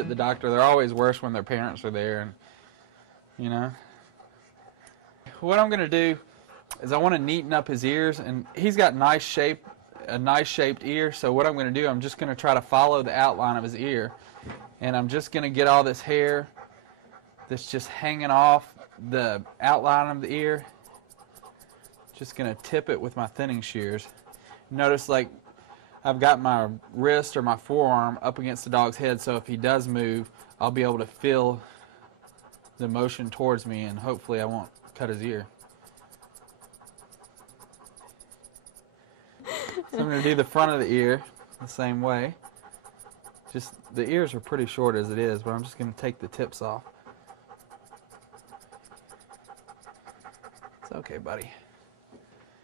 at the doctor. They're always worse when their parents are there, and you know. What I'm going to do is I want to neaten up his ears, and he's got a nice shaped ear, so what I'm going to do, I'm just going to try to follow the outline of his ear, and I'm just going to get all this hair that's just hanging off the outline of the ear, just going to tip it with my thinning shears. Notice like I've got my wrist or my forearm up against the dog's head, so if he does move, I'll be able to feel the motion towards me, and hopefully I won't cut his ear. So I'm going to do the front of the ear the same way. Just the ears are pretty short as it is, but I'm just going to take the tips off. It's okay, buddy.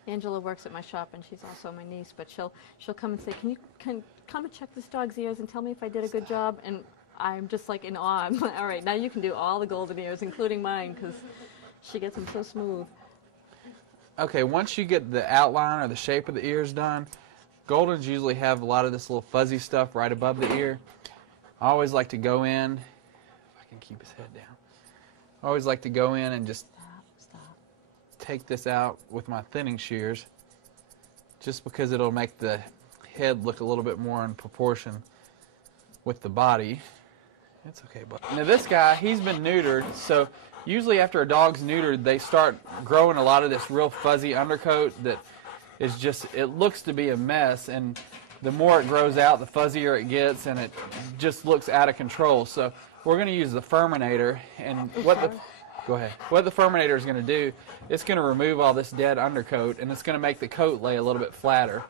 Angela works at my shop, and she's also my niece, but she'll come and say, can you come and check this dog's ears and tell me if I did a good job? And I'm just like in awe. I'm like, all right, now you can do all the golden ears, including mine, because she gets them so smooth. Okay, once you get the outline or the shape of the ears done, Goldens usually have a lot of this little fuzzy stuff right above the ear. I always like to go in, if I can keep his head down, I always like to go in and just take this out with my thinning shears, just because it'll make the head look a little bit more in proportion with the body. It's okay, bud. Now this guy, he's been neutered, so usually after a dog's neutered, they start growing a lot of this real fuzzy undercoat that is just, it looks to be a mess, and the more it grows out, the fuzzier it gets, and it just looks out of control. So we're going to use the Furminator, and what the Furminator is going to do, it's going to remove all this dead undercoat, and it's going to make the coat lay a little bit flatter.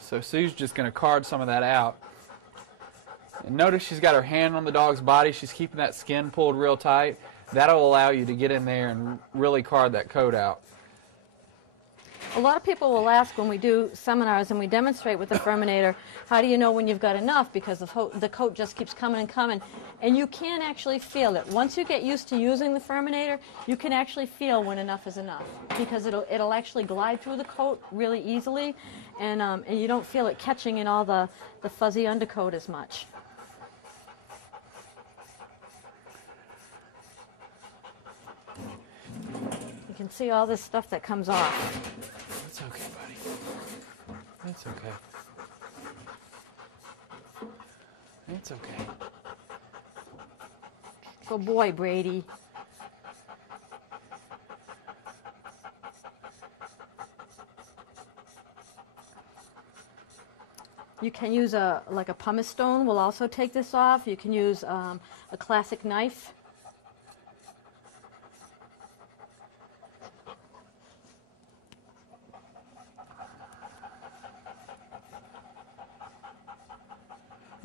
So Sue's just going to card some of that out. And notice she's got her hand on the dog's body. She's keeping that skin pulled real tight. That'll allow you to get in there and really card that coat out. A lot of people will ask when we do seminars and we demonstrate with the Furminator, how do you know when you've got enough? Because the coat just keeps coming and coming. And you can actually feel it. Once you get used to using the Furminator, you can actually feel when enough is enough. Because it'll actually glide through the coat really easily, and you don't feel it catching in all the fuzzy undercoat as much. You can see all this stuff that comes off. It's okay, buddy. It's okay. It's okay. Good boy, Brady. You can use like a pumice stone will also take this off. You can use a classic knife.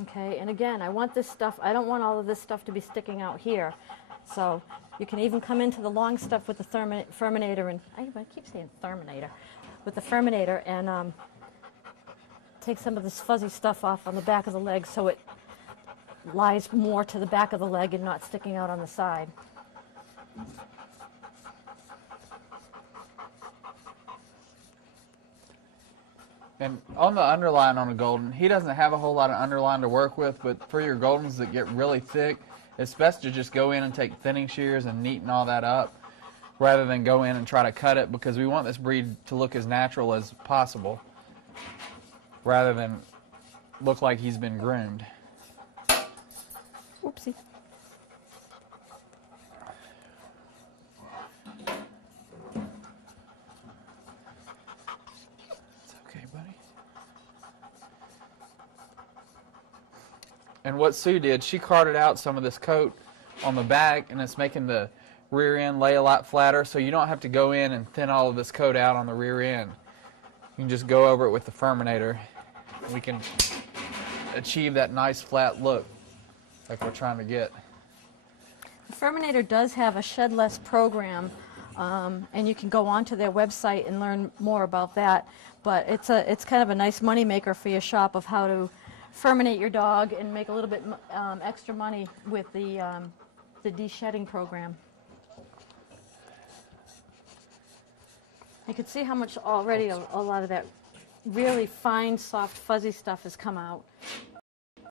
Okay, and again, I want this stuff, I don't want all of this stuff to be sticking out here. So you can even come into the long stuff with the Furminator, and I keep saying Furminator, with the Furminator, and take some of this fuzzy stuff off on the back of the leg so it lies more to the back of the leg and not sticking out on the side. And on the underline on a Golden, he doesn't have a whole lot of underline to work with, but for your Goldens that get really thick, it's best to just go in and take thinning shears and neaten all that up rather than go in and try to cut it, because we want this breed to look as natural as possible rather than look like he's been groomed. Oopsie. And what Sue did, she carded out some of this coat on the back, and it's making the rear end lay a lot flatter, so you don't have to go in and thin all of this coat out on the rear end. You can just go over it with the Furminator. We can achieve that nice flat look like we're trying to get. The Furminator does have a shed less program, and you can go onto their website and learn more about that. But it's kind of a nice money maker for your shop of how to Furminate your dog and make a little bit extra money with the de-shedding program. You can see how much already a lot of that really fine, soft, fuzzy stuff has come out.